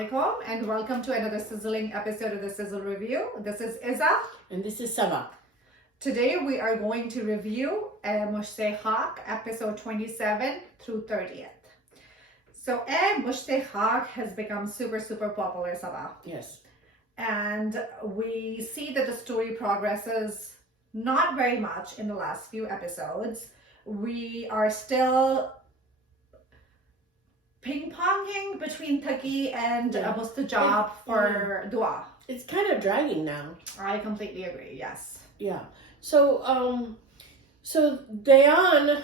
alaikum and welcome to another sizzling episode of the Sizzle Review. This is Iza. And this is Saba. Today we are going to review Mushte Khaak, episode 27 through 30th. So Mushte Khaak has become super popular, Saba. Yes. And we see that the story progresses not very much in the last few episodes. We are still ping-ponging between Taqi and Mustajab for Dua. It's kind of dragging now. I completely agree, yes. Yeah. So Dayaan,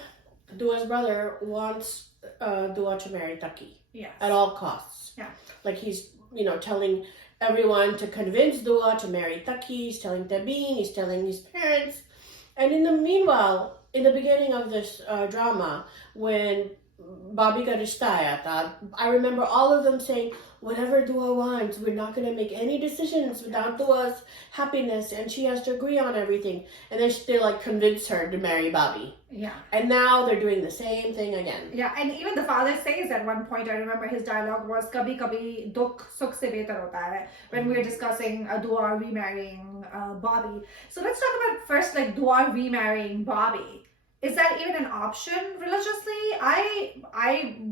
Dua's brother, wants Dua to marry Taqi. Yes. At all costs. Yeah. Like he's, telling everyone to convince Dua to marry Taqi. He's telling Tabeen, he's telling his parents. And in the meanwhile, in the beginning of this drama, when Bobby got rishta, I remember all of them saying, whatever Dua wants, we're not going to make any decisions without Dua's happiness, and she has to agree on everything. And then they convince her to marry Bobby. Yeah. And now they're doing the same thing again. Yeah, and even the father says at one point, I remember his dialogue was, Kabhi kabhi dukh sukh se behtar hota hai, when we were discussing Dua remarrying Bobby. So let's talk about first Dua remarrying Bobby. Is that even an option religiously?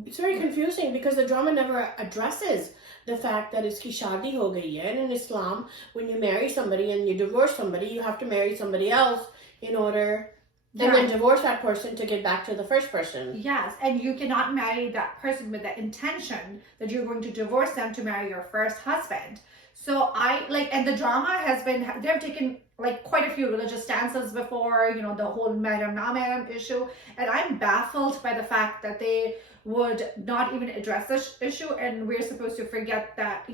It's very confusing because the drama never addresses the fact that it's ki shaadi ho gayi hai. And in Islam, when you marry somebody and you divorce somebody, you have to marry somebody else in order and then divorce that person to get back to the first person. Yes, and you cannot marry that person with the intention that you're going to divorce them to marry your first husband. So and the drama has been, they've taken quite a few religious stances before, the whole Madam Naam issue. And I'm baffled by the fact that they would not even address this issue, and we're supposed to forget that,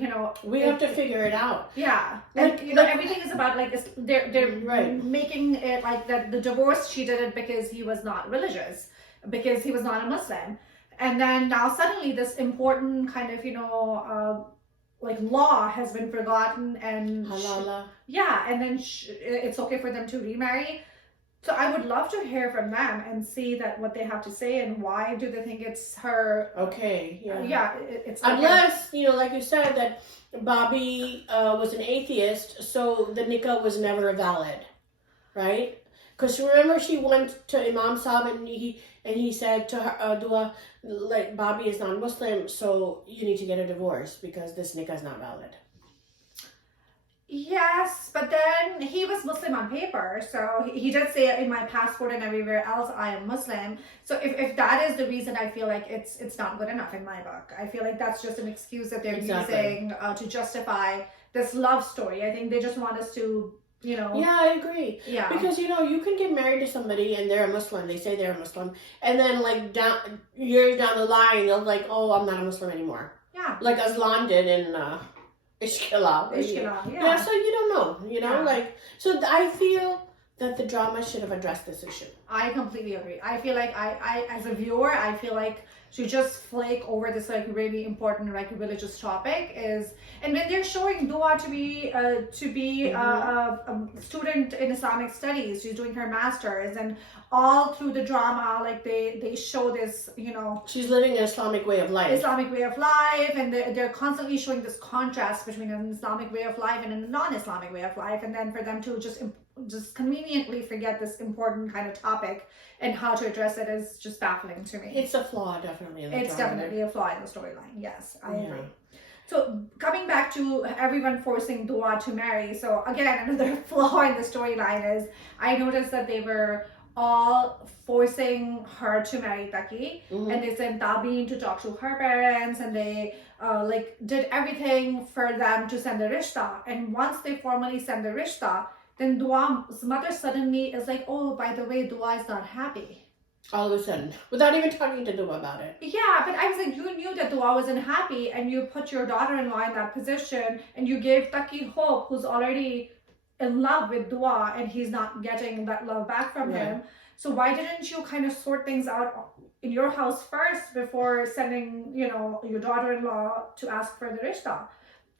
we have to figure it out. Yeah. And, everything is about, they're right. making it that the divorce, she did it because he was not religious, because he was not a Muslim. And then now suddenly this important kind of, law has been forgotten, and halala. And then it's okay for them to remarry. So I would love to hear from them and see what they have to say, and why do they think it's her okay. It's unless like you said, that Bobby was an atheist, so the nikah was never valid, right? Because remember, she went to Imam Saab and he said to her, Dua, Bobby is non-Muslim, so you need to get a divorce because this nikah is not valid. Yes, but then he was Muslim on paper, so he did say in my passport and everywhere else I am Muslim. So if that is the reason, I feel like it's not good enough in my book. I feel like that's just an excuse that they're using to justify this love story. I think they just want us to Yeah, I agree. Yeah. Because, you can get married to somebody and they're a Muslim. They say they're a Muslim. And then, years down the line, they'll oh, I'm not a Muslim anymore. Yeah. Like Aslan did in Ishkila. Yeah, so you don't know, So I feel that the drama should have addressed this issue. I completely agree. I feel like I as a viewer, I feel like to just flake over this really important religious topic and when they're showing Dua to be a student in Islamic studies, she's doing her master's, and all through the drama they show this she's living an Islamic way of life. And they're constantly showing this contrast between an Islamic way of life and a non-Islamic way of life, and then for them to just conveniently forget this important kind of topic and how to address it is just baffling to me. It's a flaw, definitely. It's definitely a flaw in the storyline. Yes, I agree. So coming back to everyone forcing Dua to marry. So again, another flaw in the storyline is I noticed that they were all forcing her to marry Taqi, and they sent Tabeen to talk to her parents, and they did everything for them to send the rishta. And once they formally send the rishta, then Dua's mother suddenly is oh, by the way, Dua is not happy. All of a sudden, without even talking to Dua about it. Yeah, but I was you knew that Dua wasn't happy, and you put your daughter-in-law in that position, and you gave Taqi hope, who's already in love with Dua, and he's not getting that love back from him. So why didn't you kind of sort things out in your house first before sending, your daughter-in-law to ask for the rishta?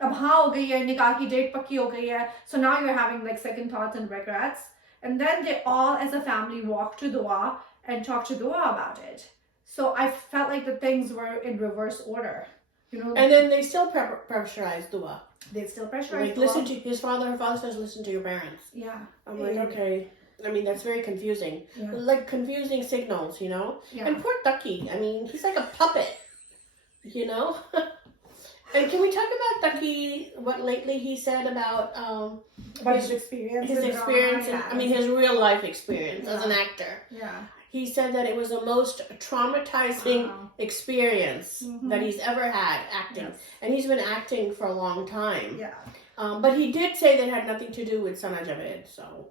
Ab haan ho gayi hai, nikah ki date pakki ho gayi hai. So now you're having second thoughts and regrets. And then they all as a family walk to Dua and talk to Dua about it. So I felt like the things were in reverse order. You know, And then they still pressurize Dua. they still pressurize. Like, listen to his father. Her father says, listen to your parents. Yeah. I'm like, okay. I mean, that's very confusing. Yeah. Like, confusing signals, you know? Yeah. And poor Taqi. I mean, he's like a puppet, you know? And can we talk about Taqi, what lately he said about his experience? His experience, and, I mean, his real life experience as an actor. Yeah. He said that it was the most traumatizing experience that he's ever had acting. Yes. And he's been acting for a long time. Yeah. But he did say that it had nothing to do with Sana Javed, so.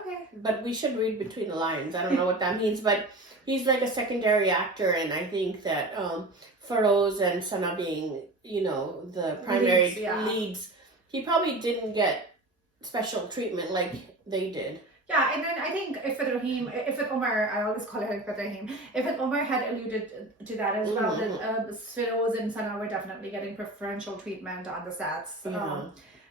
Okay. But we should read between the lines. I don't know what that means, but he's like a secondary actor, and I think that Feroze and Sana being, you know, the primary leads, he probably didn't get special treatment like they did. Yeah, and then I think if Umar, I always call her if Umar had alluded to that as well, that Feroze and Sana were definitely getting preferential treatment on the sets. Yeah.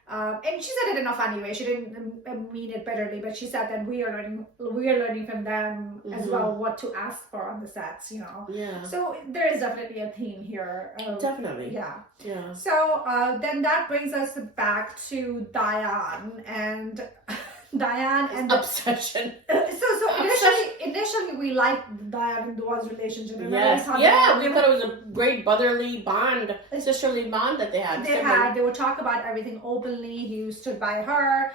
And she said it in a funny way. She didn't mean it bitterly, but she said that we are learning from them as well what to ask for on the sets, you know. Yeah. So there is definitely a theme here. Definitely. Yeah. Yeah. So then that brings us back to Dayaan and the obsession. So initially we liked Dayaan and Dua's relationship. Yes. We thought it was a great brotherly bond, sisterly bond that they had. They would talk about everything openly. He stood by her.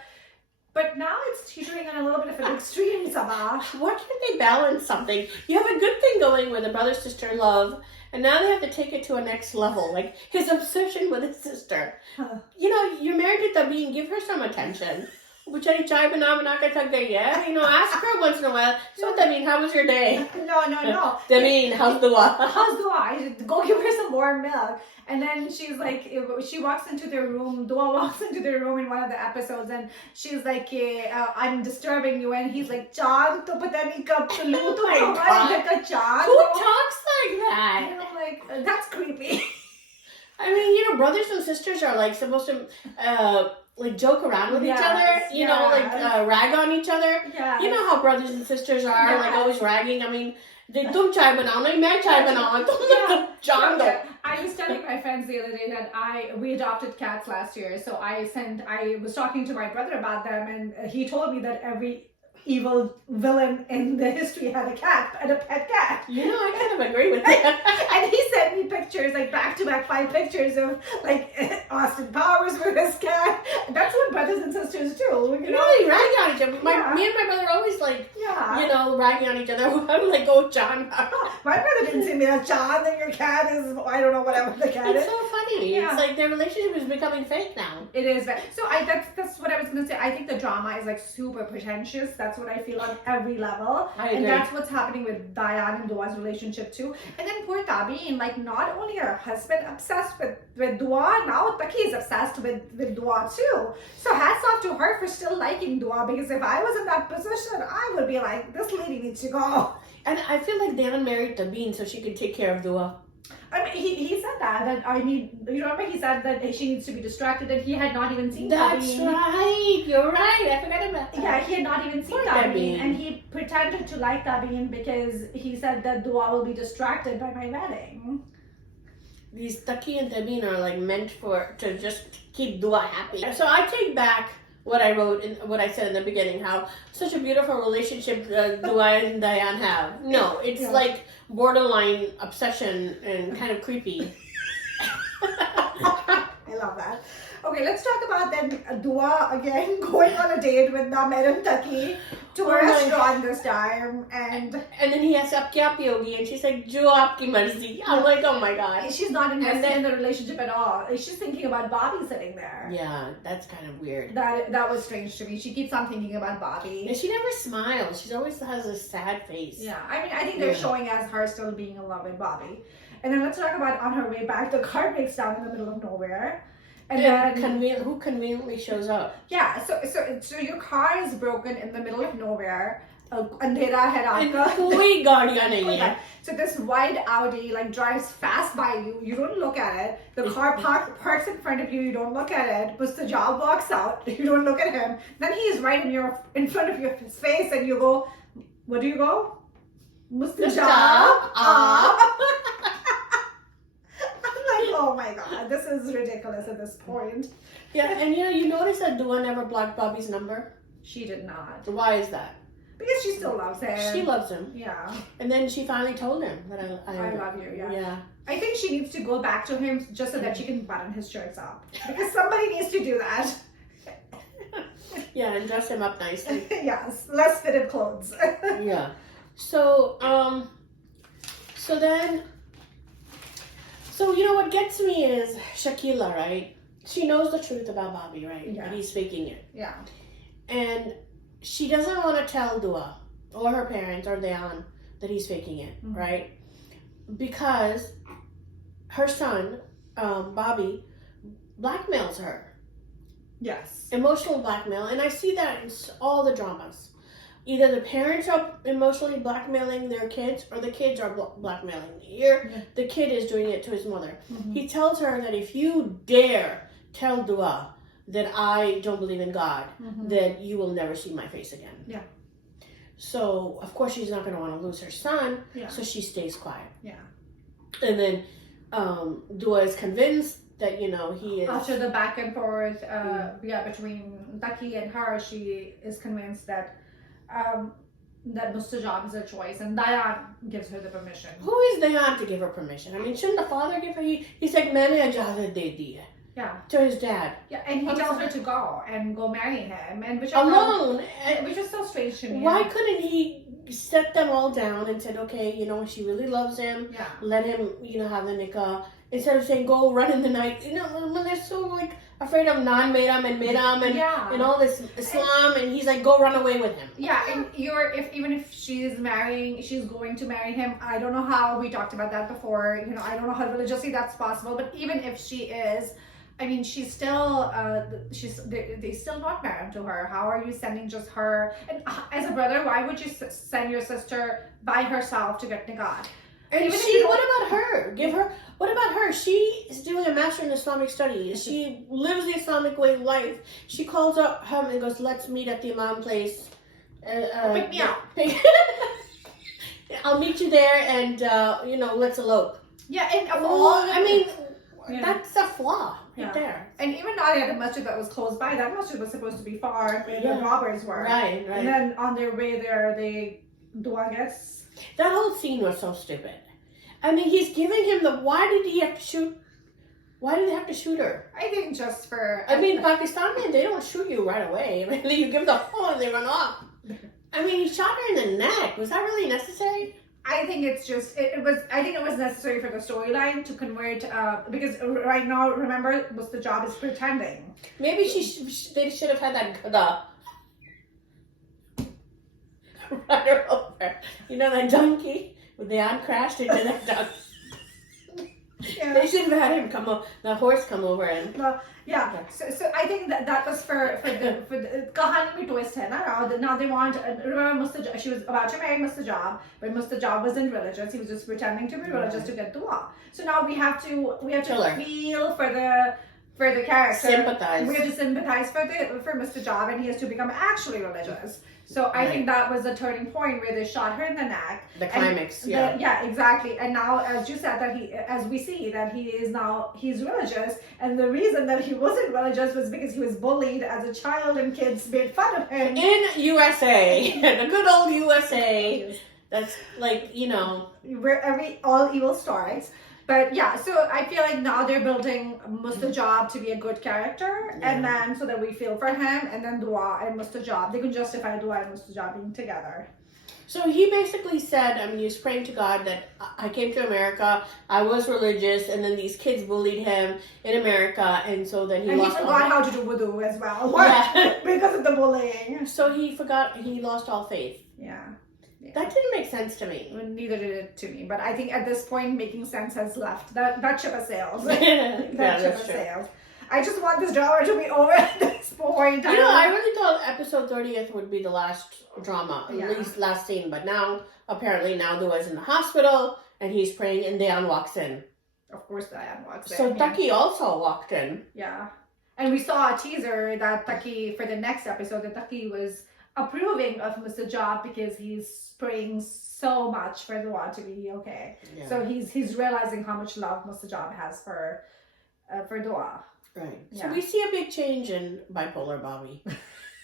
But now it's teetering on a little bit of an extreme, Sabah. Why can't they balance something? You have a good thing going with a brother-sister love, and now they have to take it to a next level. Like his obsession with his sister. You know, you're married to Tabeen, give her some attention. Buchari chai bana ke thak gayi hai. You know, ask her once in a while. So Tabeen, how was your day? No. Tabeen, how's Dua? How's Dua? I should go give her some warm milk. And then she's like, she walks into their room. Dua walks into their room in one of the episodes, and she's like, I'm disturbing you. And he's like, Chand, to pata nahi kab tulu to hamare ghar ka chand. Who talks like that? And I'm like, that's creepy. I mean, you know, brothers and sisters are like supposed to like joke around with each other, you know, like rag on each other. Yeah. You know how brothers and sisters are, like always ragging. I mean, tum chai banao, nahi main chai banao. I was telling my friends the other day that we adopted cats last year, so I was talking to my brother about them, and he told me that every evil villain in the history had a pet cat. You know, I kind of agree with that. And he sent me pictures, like back-to-back 5 pictures of like Austin Powers with his cat. That's what brothers and sisters do. You know, they rag on each other. Me and my brother are always like, you know, ragging on each other. I'm like, oh, John. My brother didn't say me that, John, and your cat is, I don't know, whatever the cat is. It's so funny. Yeah. It's like their relationship is becoming fake now. It is. So that's what I was going to say. I think the drama is like super pretentious. That's what I feel on every level. I agree. And that's what's happening with Dayaan and Dua's relationship too. And then poor Tabeen, like not only her husband obsessed with Dua, now Taqi is obsessed with Dua too. So hats off to her for still liking Dua, because if I was in that position, I would be like, this lady needs to go. And I feel like Dayaan married Tabeen so she could take care of Dua. I mean, he said that you remember he said that she needs to be distracted, and he had not even seen That's Tabeen. Right, you're right, I forgot about that. Yeah, he had not even seen Tabeen, and he pretended to like Tabeen because he said that Dua will be distracted by my wedding. These Taqi and Tabeen are like meant to just keep Dua happy. So I take back what I wrote and what I said in the beginning, how such a beautiful relationship Dua and Dayaan have. No, it's like borderline obsession and kind of creepy. I love that. Okay, let's talk about then Dua again going on a date with Namer and Taqi to a restaurant this time, and then he asks, "Ab kya piyogi?" and she's like, "Jo aapki marzi." I'm like, oh my god. She's not invested in the relationship at all. She's thinking about Bobby sitting there. Yeah, that's kind of weird. That was strange to me. She keeps on thinking about Bobby. And she never smiles. She always has a sad face. Yeah, I mean, I think they're showing as her still being in love with Bobby. And then let's talk about on her way back, the car breaks down in the middle of nowhere. And then who conveniently shows up? Yeah, so your car is broken in the middle of nowhere. Andhera hai raat ka. Koi gaadiyan nahi hai. So this wide Audi like drives fast by you. You don't look at it. The car parks in front of you. You don't look at it. Mustajab walks out. You don't look at him. Then he is right in front of your face, and you go, what do you go? Mustajab. I'm like, Oh my god, this is ridiculous at this point. Yeah, and you notice that Dua never blocked Bobby's number? She did not. Why is that? Because she still loves him. She loves him. Yeah. And then she finally told him that I love you, yeah. Yeah. I think she needs to go back to him just so that she can button his shirts up. Because somebody needs to do that. Yeah, and dress him up nicely. Yes, less fitted clothes. Yeah. So what gets me is Shakila, right? She knows the truth about Bobby, right? Yeah. And he's faking it. Yeah. And she doesn't want to tell Dua or her parents or Dayaan that he's faking it, right? Because her son, Bobby, blackmails her. Yes. Emotional blackmail. And I see that in all the dramas. Either the parents are emotionally blackmailing their kids or the kids are blackmailing. Here, the kid is doing it to his mother. He tells her that if you dare tell Dua that I don't believe in God, then you will never see my face again. Yeah. So, of course, she's not going to want to lose her son, Yeah. so she stays quiet. Yeah. And then Dua is convinced that, he is... After the back and forth between Taqi and her, she is convinced that Mustajab is a choice, and Dayaan gives her the permission. Who is Dayaan to give her permission? I mean, shouldn't the father give her? He's like, Maine Javed de diya. Yeah. To his dad. Yeah, and he tells her to go marry him, and which alone, which is so strange to me. Why couldn't he set them all down and said, okay, she really loves him. Yeah. Let him, have the nikah. Instead of saying, go run in the night. When they're so afraid of non-Meram and all this Islam, and he's like, go run away with him. Yeah, and even if she's going to marry him, I don't know how, we talked about that before, I don't know how religiously that's possible, but even if she is, I mean, she's still, they still not married to her. How are you sending just her? And as a brother, why would you send your sister by herself to get nikah? And what about her? What about her? She is doing a master in Islamic studies. She lives the Islamic way of life. She calls up him and goes, let's meet at the Imam place. Pick me up. I'll meet you there and, let's elope. Yeah, and of all, that's a flaw right there. And even not at a masjid that was close by, that masjid was supposed to be far where the robbers were. Right. And then on their way there, Dua gets... That whole scene was so stupid. I mean, he's giving him why did he have to shoot? Why did they have to shoot her? I think just for... Pakistani, they don't shoot you right away. I mean, you give the phone and they run off. I mean, he shot her in the neck. Was that really necessary? I think it's just, I think it was necessary for the storyline to convert, because right now, remember, Mustajab is pretending. Maybe they should have had that gada. Right over. That donkey with the aunt crashed into that donkey. Yeah. They should have had him the horse come over and. Yeah. So I think that was for the kahani mein twist hai na. Now they want, remember Mustajab, she was about to marry Mustajab, but Mustajab wasn't religious. He was just pretending to be religious to get dua. So now we have to feel for the character. Sympathize. We have to sympathize for Mustajab, and he has to become actually religious. So I think that was a turning point where they shot her in the neck. The climax, yeah, exactly. And now, as you said, as we see that he's religious, and the reason that he wasn't religious was because he was bullied as a child, and kids made fun of him. In USA, the good old USA. That's where all evil starts. But yeah, so I feel like now they're building Mustajab to be a good character, and then so that we feel for him, and then Dua and Mustajab, they can justify Dua and Mustajab being together. So he basically said, he was praying to God that I came to America, I was religious, and then these kids bullied him in America, and so then he forgot how to do wudu as well, because of the bullying. So he lost all faith. Yeah. That didn't make sense to me. Neither did it to me. But I think at this point, making sense has left. That ship has sailed. Ship has sailed. I just want this drama to be over at this point. I really thought episode 30th would be the last drama, at least last scene. But now, apparently, Dua's in the hospital, and he's praying, and Dayaan walks in. Of course, Dayaan walks in. So Taqi also walked in. Yeah. And we saw a teaser that Taqi, for the next episode, that Taqi was approving of Mustajab because he's praying so much for Dua to be okay. Yeah. So he's realizing how much love Mustajab has for Dua. Right. Yeah. So we see a big change in bipolar Bobby.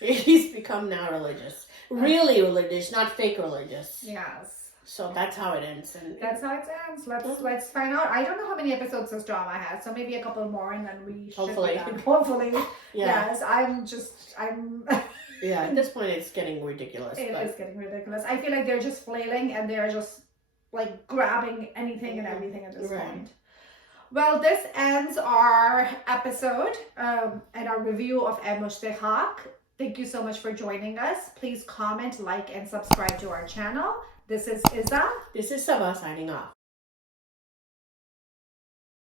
He's become now religious. Really religious, not fake religious. Yes. So that's how it ends. And That's how it ends. Let's find out. I don't know how many episodes this drama has, so maybe a couple more and then we Hopefully. should be done. Hopefully. yeah. Yes, I'm Yeah, at this point it's getting ridiculous. It but is getting ridiculous. I feel like they're just flailing and they're just like grabbing anything and everything at this Right. point. Well, this ends our episode and our review of Mushte Khaak. Thank you so much for joining us. Please comment, like, and subscribe to our channel. This is Izza. This is Sabah signing off.